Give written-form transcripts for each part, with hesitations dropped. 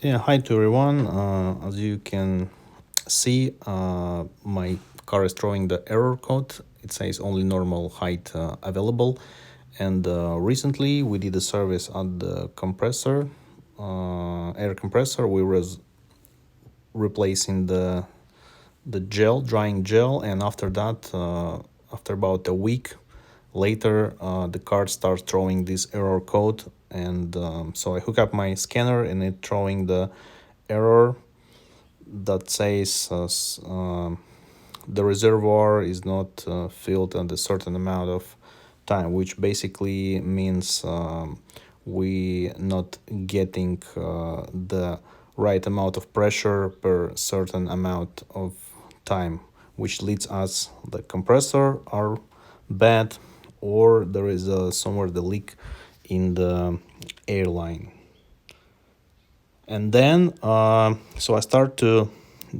Yeah, hi to everyone. As you can see, my car is throwing the error code. It says only normal height available. And recently we did a service on the compressor, air compressor. We was replacing the gel, drying gel, and after that, after about a week later, the card starts throwing this error code, and so I hook up my scanner and it throwing the error that says the reservoir is not filled at a certain amount of time, which basically means we not getting the right amount of pressure per certain amount of time, which leads us the compressor are bad, or there is somewhere the leak in the airline. And then so I start to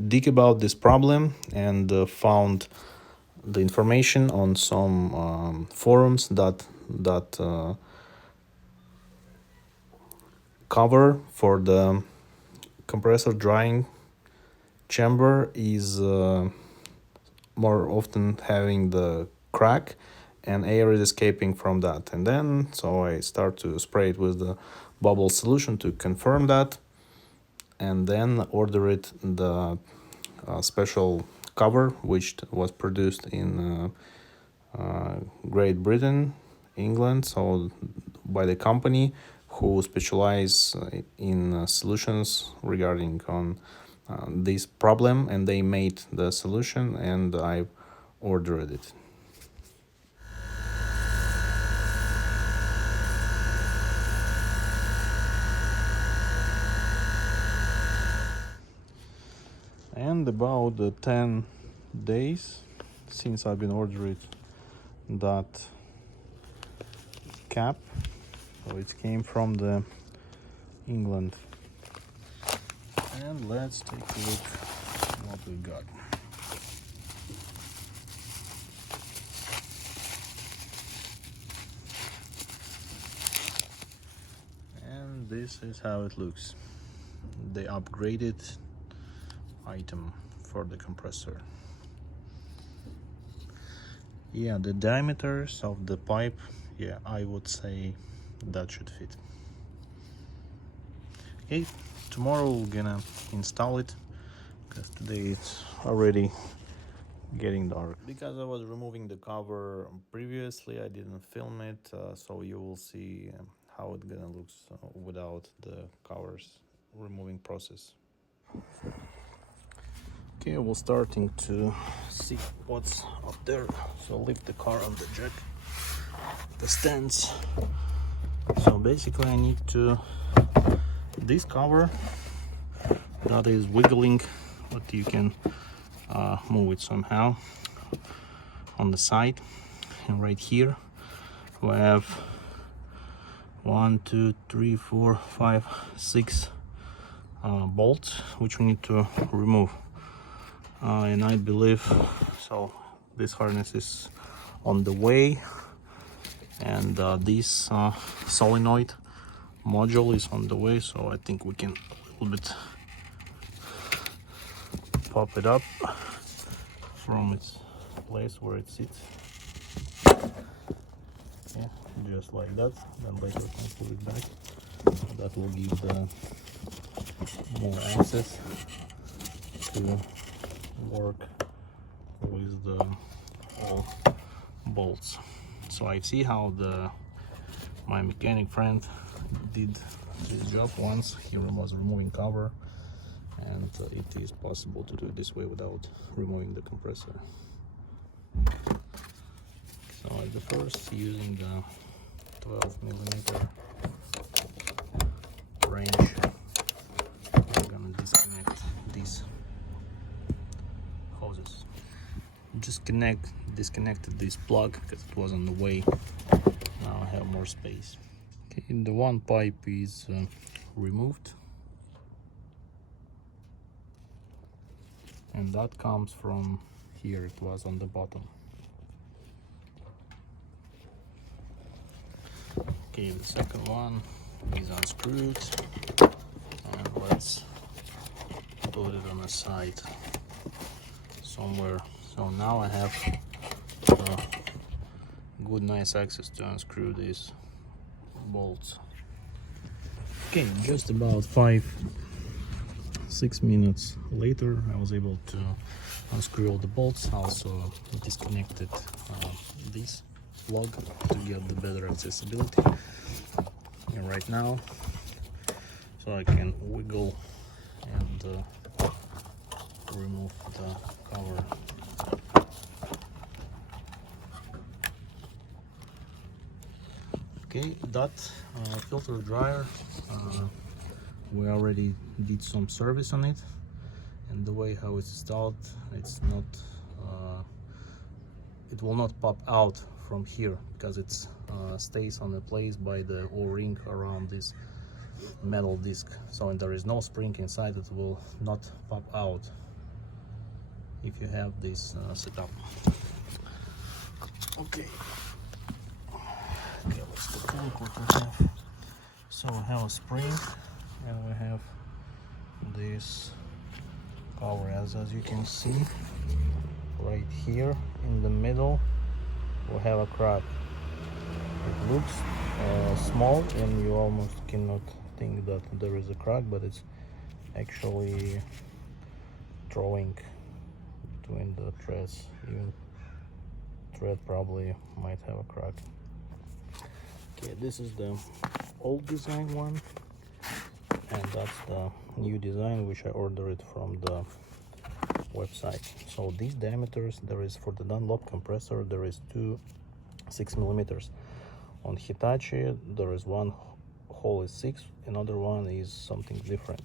dig about this problem and found the information on some forums that cover for the compressor drying chamber is more often having the crack and air is escaping from that. And then so I start to spray it with the bubble solution to confirm that, and then order it the special cover which was produced in Great Britain, England, so by the company who specialize in solutions regarding on this problem, and they made the solution and I ordered it. And about the 10 days since I've been ordering that cap, so it came from the England. And let's take a look what we got. And this is how it looks. The upgraded item for the compressor. Yeah, the diameters of the pipe, yeah, I would say that should fit. Okay, tomorrow we're gonna install it because today it's already getting dark. Because I was removing the cover previously, I didn't film it, so you will see how it gonna look without the covers removing process. Okay, we're starting to see what's up there. So lift the car on the jack, the stands. So basically I need to this cover that is wiggling, but you can move it somehow on the side. And right here we have 1, 2, 3, 4, 5, 6 bolts which we need to remove. And I believe so this harness is on the way, and this solenoid module is on the way, so I think we can a little bit pop it up from its place where it sits. Yeah, just like that. Then later we can put it back. That will give the more access to work with the bolts. So I see how my mechanic friend did this job once. He was removing cover, and it is possible to do it this way without removing the compressor. So at the first, using the 12mm wrench, we're gonna disconnect these hoses. Just disconnected this plug because it was on the way. Now I have more space. Okay, the one pipe is removed, and that comes from here. It was on the bottom. Okay, the second one is unscrewed, and let's put it on the side somewhere. So now I have good nice access to unscrew these bolts. Okay, just about 5-6 minutes later I was able to unscrew all the bolts. Also disconnected this plug to get the better accessibility. And right now, so I can wiggle and remove the cover. Okay, that filter dryer, we already did some service on it, and the way how it's installed, it's not it will not pop out from here because it stays on the place by the O-ring around this metal disc. So when there is no spring inside, it will not pop out if you have this setup. Okay, let's take a look what we have. So we have a spring and we have this cover. As you can see, right here in the middle we have a crack. It looks small and you almost cannot think that there is a crack, but it's actually drawing between the threads. Even thread probably might have a crack. Okay, this is the old design one, and that's the new design which I ordered from the website. So these diameters, there is for the Dunlop compressor, there is two 6mm. On Hitachi there is one hole is 6, another one is something different.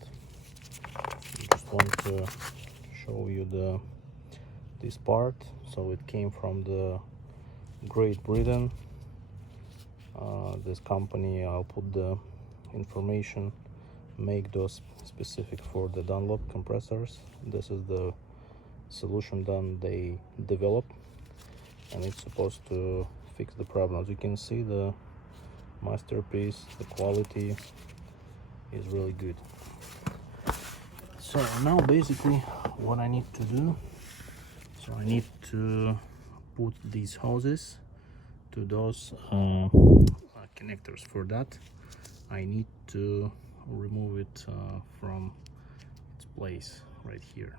I just want to show you this part. So it came from the Great Britain. This company, I'll put the information, make those specific for the Dunlop compressors. This is the solution that they developed, and it's supposed to fix the problem. As you can see, the masterpiece, the quality is really good. So now basically what I need to do, so I need to put these hoses to those connectors. For that I need to remove it from its place right here.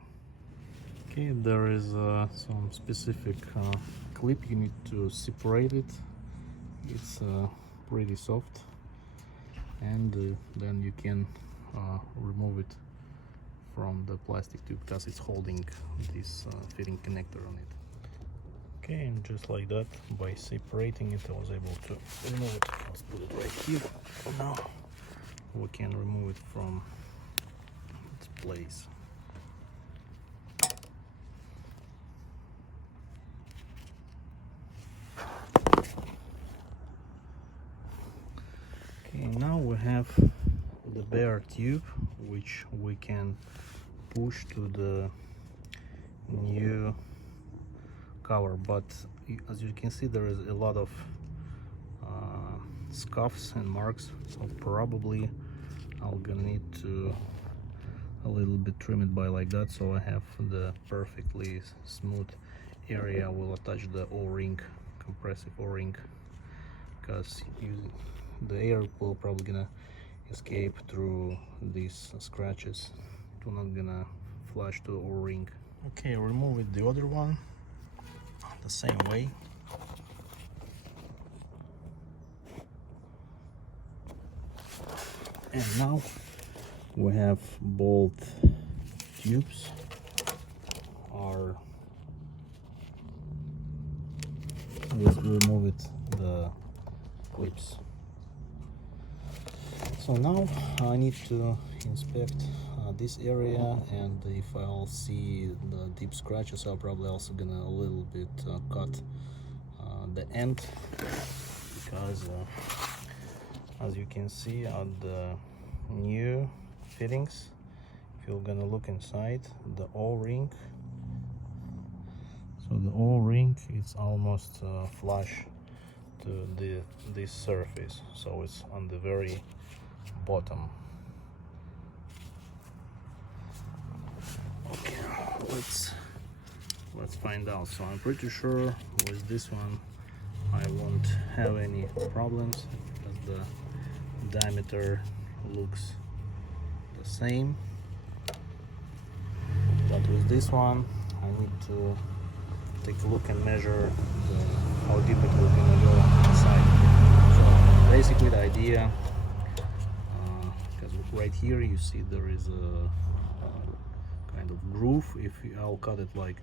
Okay, there is some specific clip you need to separate it. It's pretty soft, and then you can remove it from the plastic tube because it's holding this fitting connector on it. Okay, and just like that, by separating it, I was able to remove it. Let's put it right here. Now we can remove it from its place. Okay, now we have the bare tube, which we can push to the new cover, but as you can see, there is a lot of scuffs and marks, so probably I'm gonna need to a little bit trim it by like that, so I have the perfectly smooth area. I will attach the O-ring, compressive O-ring, because the air will probably gonna escape through these scratches. It will not gonna flush to O-ring. Okay, remove it the other one the same way. And now we have both tubes are, let's remove it the clips. So now I need to inspect this area, and if I'll see the deep scratches, I'll probably also gonna a little bit cut the end, because as you can see on the new fittings, if you're gonna look inside the O-ring, so the O-ring is almost flush to this surface, so it's on the very bottom. let's find out. So I'm pretty sure with this one I won't have any problems because the diameter looks the same. But with this one I need to take a look and measure how deep it will gonna go inside. So basically the idea, because right here you see there is a kind of groove. If I'll cut it like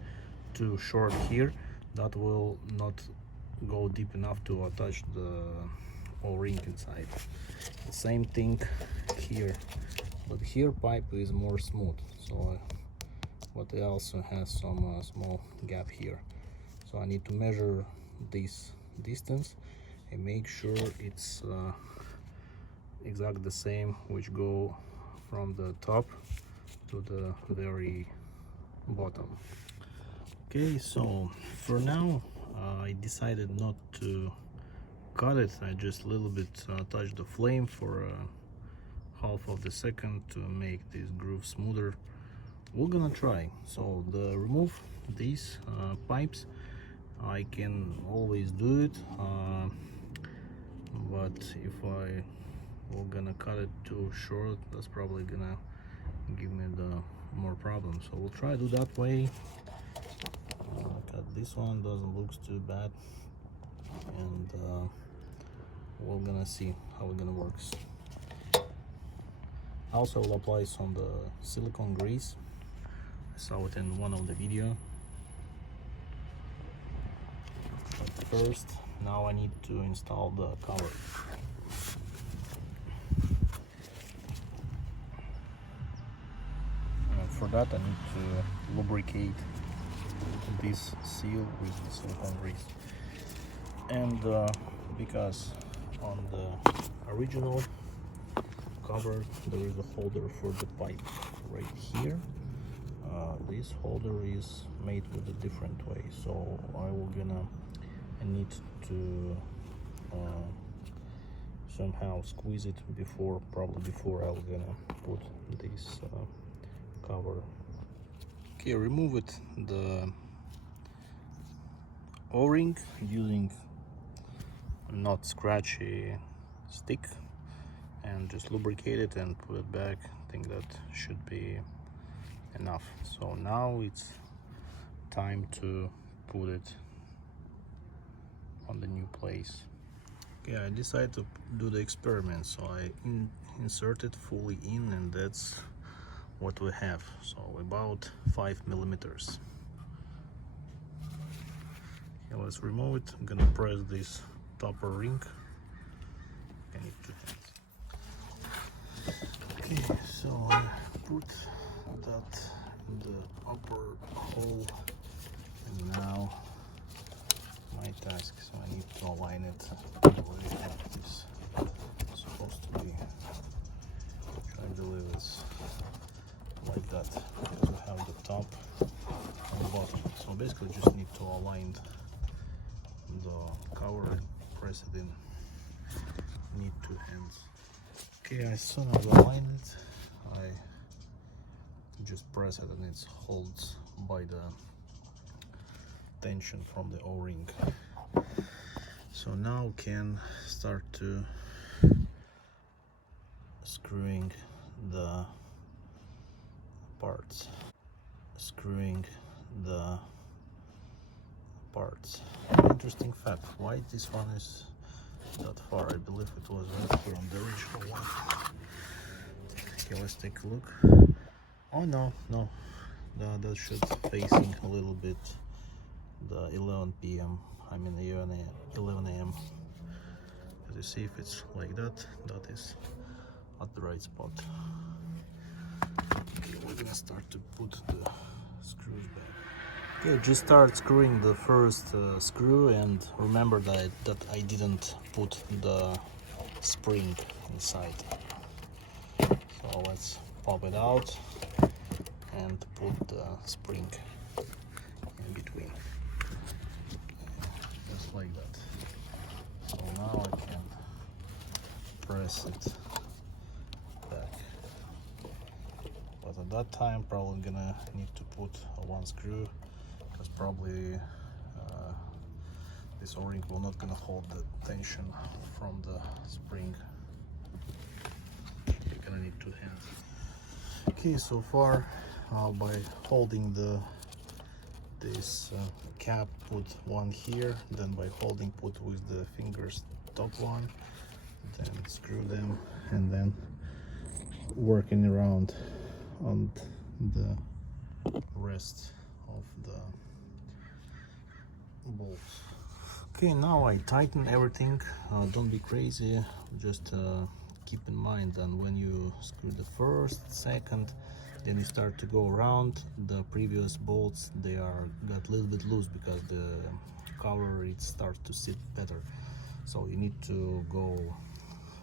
too short here, that will not go deep enough to attach the O-ring inside. The same thing here, but here pipe is more smooth, so but it also has some small gap here. So I need to measure this distance and make sure it's exactly the same, which go from the top to the very bottom. Okay, so for now I decided not to cut it. I just a little bit touch the flame for half of the second to make this groove smoother. We're gonna try. So remove these pipes, I can always do it, but if we're gonna cut it too short, that's probably gonna give me the more problems. So we'll try to do that way. This one doesn't look too bad, and we're gonna see how it gonna works. Also, I'll apply some the silicone grease. I saw it in one of the video. But first, now I need to install the cover. For that I need to lubricate this seal with the silicone grease. And because on the original cover there is a holder for the pipe right here, this holder is made with a different way, so I need to somehow squeeze it probably before I'm gonna put this cover. Okay, remove it, the O-ring, using a not scratchy stick, and just lubricate it and put it back. I think that should be enough. So now it's time to put it on the new place. Okay, I decided to do the experiment, so I insert it fully in, and that's what we have. So about 5 millimeters. Okay, let's remove it. I'm gonna press this topper ring. I need 2 hands. Okay, so I put that in the upper hole, and now my task, so I need to align it the way that it's supposed to be. I believe it's like that, because we have the top and the bottom. So basically just need to align the cover and press it in. Need 2 hands. Okay, as soon as I align it, I just press it, and it holds by the tension from the O-ring. So now can start to screwing the parts. Interesting fact, why this one is that far? I believe it was right here on the original one. Okay, let's take a look. Oh no, that should facing a little bit the 11 p.m. I mean 11 a.m. As you see, if it's like that, that is at the right spot. Okay, we're gonna start to put the screws back. Okay, just start screwing the first screw, and remember that I didn't put the spring inside. So let's pop it out and put the spring in between, just like that. So now I can press it back, but at that time probably gonna need to put one screw, because probably this o-ring will not gonna hold the tension from the spring. You're gonna need 2 hands. Okay, so far by holding this cap, put one here, then by holding, put with the fingers top one, then screw them, and then working around on the rest of the bolts. Okay, now I tighten everything. Don't be crazy, just keep in mind that when you screw the first, second, then you start to go around, the previous bolts, they got a little bit loose because the cover, it starts to sit better. So you need to go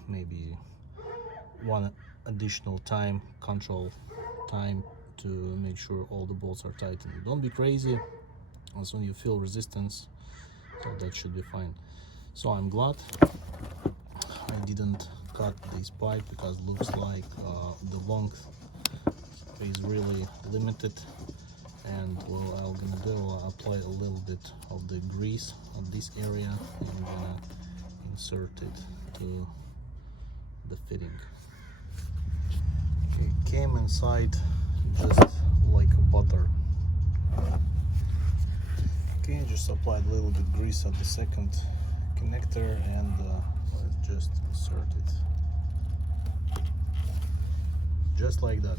maybe one additional time, control time, to make sure all the bolts are tightened. Don't be crazy. As soon as you feel resistance, so that should be fine. So I'm glad I didn't cut this pipe, because looks like the length is really limited. And what I'm gonna do, I'll apply a little bit of the grease on this area and insert it to the fitting. It came inside just like butter. Okay, just applied a little bit grease at the second connector, and let's just insert it just like that.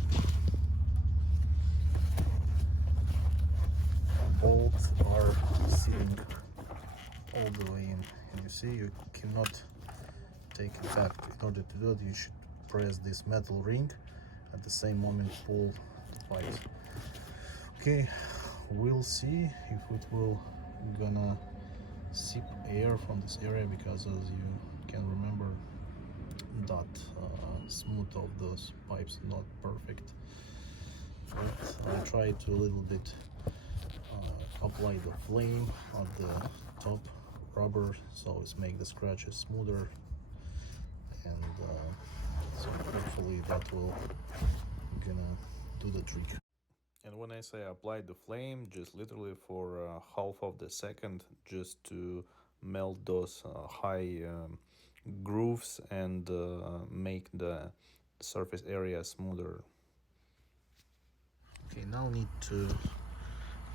Bolts are sitting all the way in, and you see you cannot take it back. In order to do it, you should press this metal ring, at the same moment pull the pipes. Okay, we'll see if it will gonna sip air from this area, because as you can remember, that smooth of those pipes not perfect. But I try to a little bit apply the flame on the top rubber, so it's make the scratches smoother, and so hopefully that will gonna do the trick. And when I say apply the flame, just literally for half of the second, just to melt those high grooves and make the surface area smoother. Okay, now need to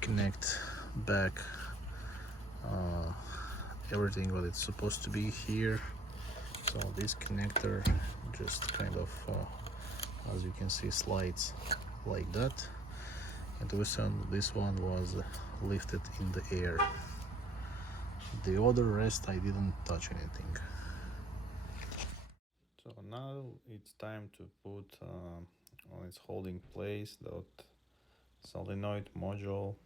connect back everything what it's supposed to be here. So this connector just kind of as you can see slides like that, and this one was lifted in the air. The other rest I didn't touch anything. So now it's time to put on its holding place that solenoid module,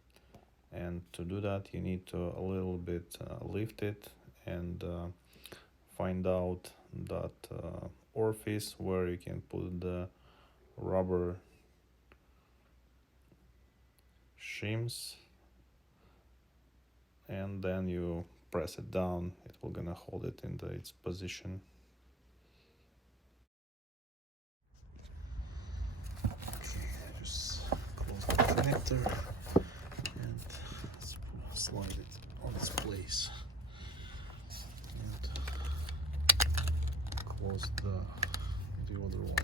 and to do that you need to a little bit lift it and find out that orifice where you can put the rubber shims, and then you press it down. It will gonna hold it in its position. Okay, just close the connector and slide it on its place, and close the other one.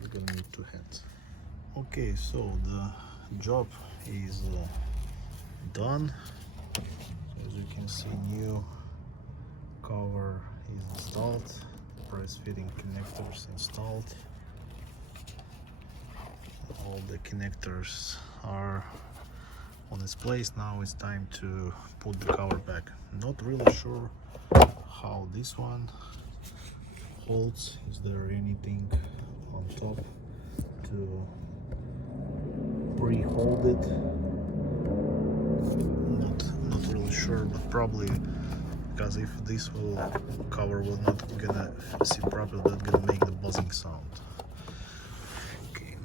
You're gonna need 2 hands. Okay, so the job is done. As you can see, new cover is installed, the press fitting connectors installed, all the connectors are on its place. Now it's time to put the cover back. Not really sure how this one holds. Is there anything on top to pre-hold it? Not really sure, but probably, because if this cover will not gonna sit properly, that's gonna make the buzzing sound. Okay,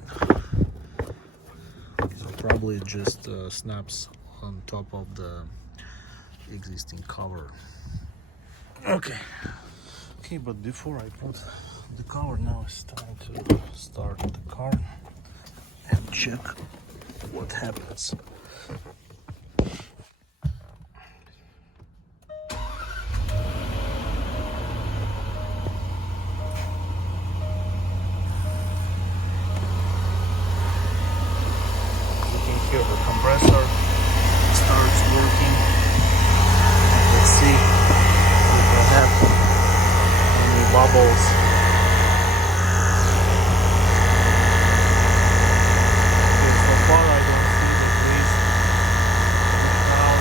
so probably it just snaps on top of the existing cover. Okay, but before I put the cover, now it's time to start the car. check what happens. You can hear the compressor starts working. Let's see if I have any bubbles. Far, I don't see the grease down.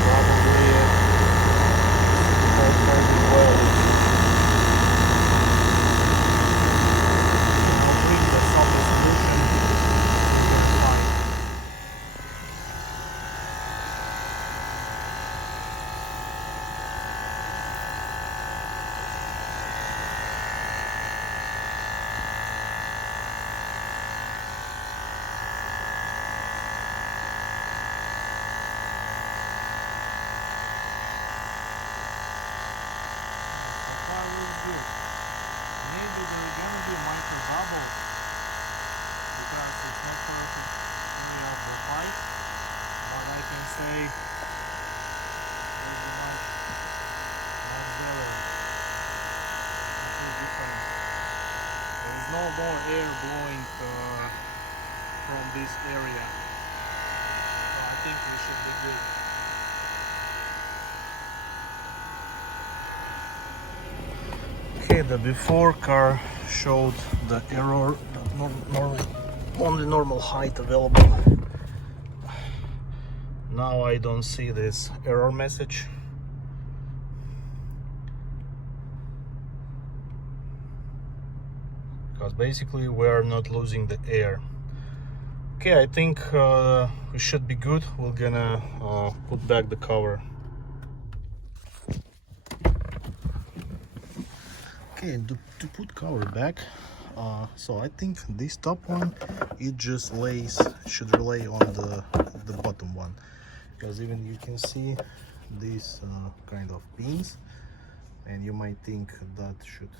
Probably all folded well. I'll bring the solid solution to the fine. Maybe there are gonna be micro bubbles because it's not perfect area of the pipe, but I can say there's much better, nothing different. There is no more air blowing from this area, so I think we should be good. Okay, the before car showed the error, only normal height available. Now I don't see this error message. Because basically we are not losing the air. Okay, I think we should be good. We're gonna put back the cover. Okay, to put cover back, so I think this top one, it just should lay on the bottom one, because even you can see these kind of pins, and you might think that should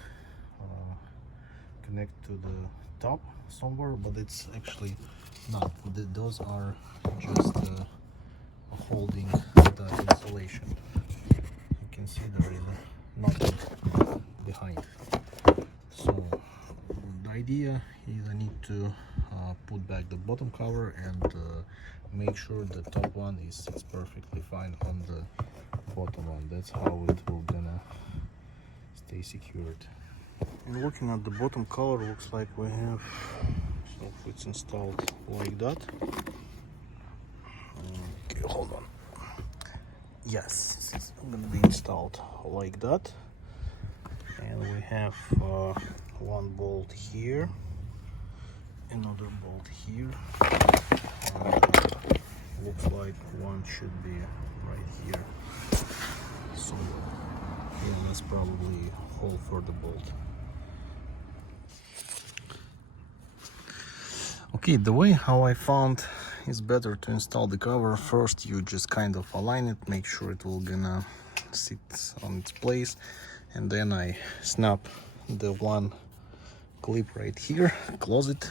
connect to the top somewhere, but it's actually not. Those are just holding the insulation. You can see there is nothing behind. So the idea is I need to put back the bottom cover and make sure the top one is perfectly fine on the bottom one. That's how it will gonna stay secured. And looking at the bottom cover, looks like we have, so if it's installed like that. Okay, hold on. Yes, it's gonna be installed like that. And we have one bolt here, another bolt here, and looks like one should be right here. So yeah, that's probably a hole for the bolt. Okay, the way how I found is better to install the cover. First you just kind of align it, make sure it will gonna sit on its place, and then I snap the one clip right here, close it,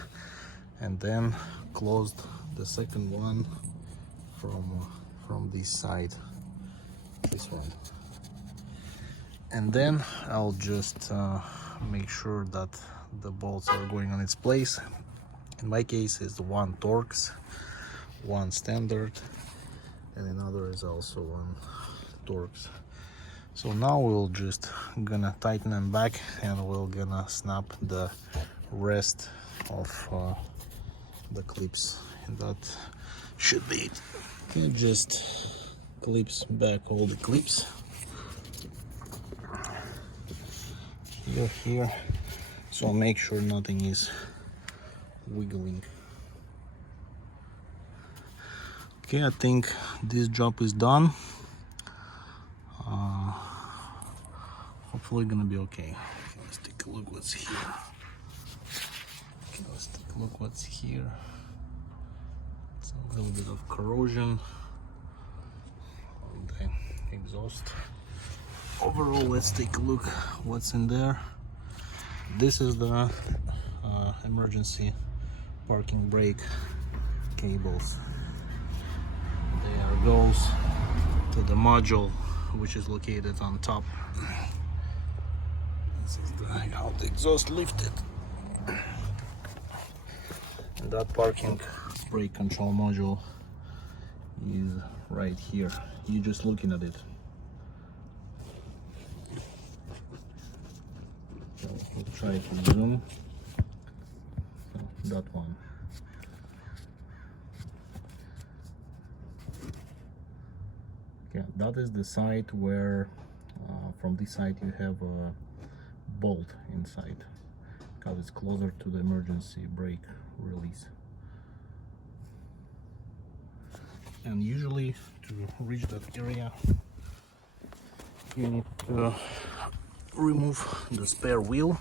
and then closed the second one from this side, this one. And then I'll just make sure that the bolts are going on its place. In my case is one Torx, one standard, and another is also one Torx. So now we'll just gonna tighten them back, and we'll gonna snap the rest of the clips, and that should be it. Okay, just clips back all the clips here, so make sure nothing is wiggling. Okay, I think this job is done. Hopefully gonna be okay. Let's take a look what's here. Okay, let's take a look what's here. It's a little bit of corrosion on the exhaust. Overall, let's take a look what's in there. This is the emergency parking brake cables. There goes to the module which is located on top. This is how the exhaust lifted. And that parking brake control module is right here. You're just looking at it. So we'll try to zoom. So that one. Yeah, that is the side where from this side you have a bolt inside, because it's closer to the emergency brake release. And usually to reach that area you need to remove the spare wheel.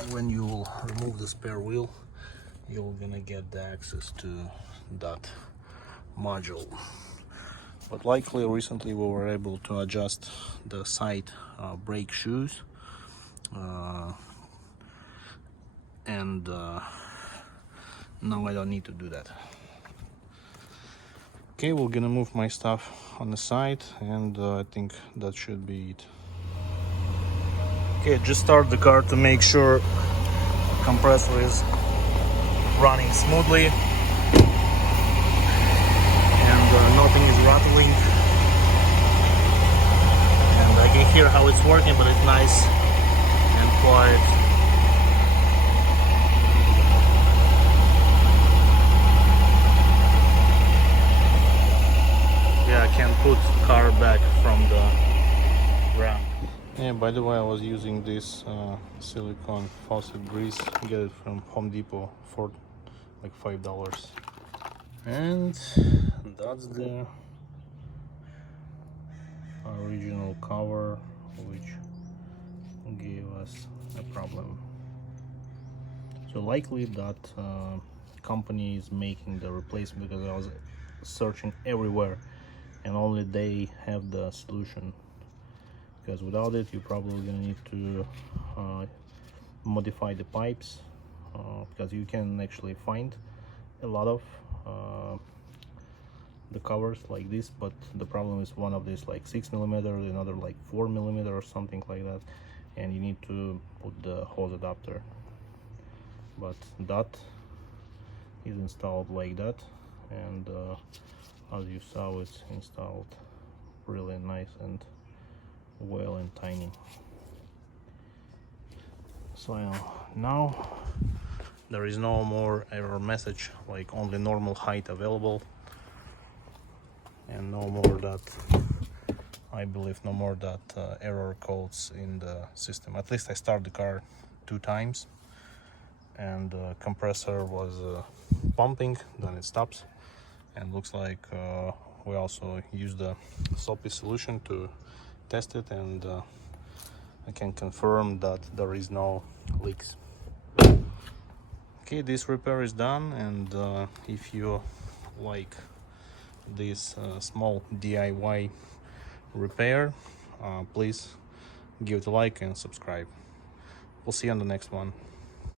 And when you will remove the spare wheel, you're gonna get the access to that module. But likely recently we were able to adjust the side brake shoes and now I don't need to do that. Okay, we're gonna move my stuff on the side, and I think that should be it. Okay, just start the car to make sure the compressor is running smoothly and nothing is rattling. And I can hear how it's working, but it's nice and quiet. Yeah, I can put car back from the ground. Yeah, by the way, I was using this silicone faucet grease. Get it from Home Depot for like $5. And that's the original cover which gave us a problem. So likely that company is making the replacement, because I was searching everywhere and only they have the solution, because without it you're probably gonna need to modify the pipes, because you can actually find a lot of the covers like this, but the problem is one of these like 6mm, another like 4mm or something like that, and you need to put the hose adapter. But that is installed like that, and as you saw, it's installed really nice and well and tiny. So now there is no more error message, like only normal height available, and no more that, I believe, no more that error codes in the system. At least I start the car 2 times and the compressor was pumping, then it stops, and looks like we also use the soapy solution to test it, and I can confirm that there is no leaks. Okay, this repair is done, and if you like this small DIY repair, please give it a like and subscribe. We'll see you on the next one.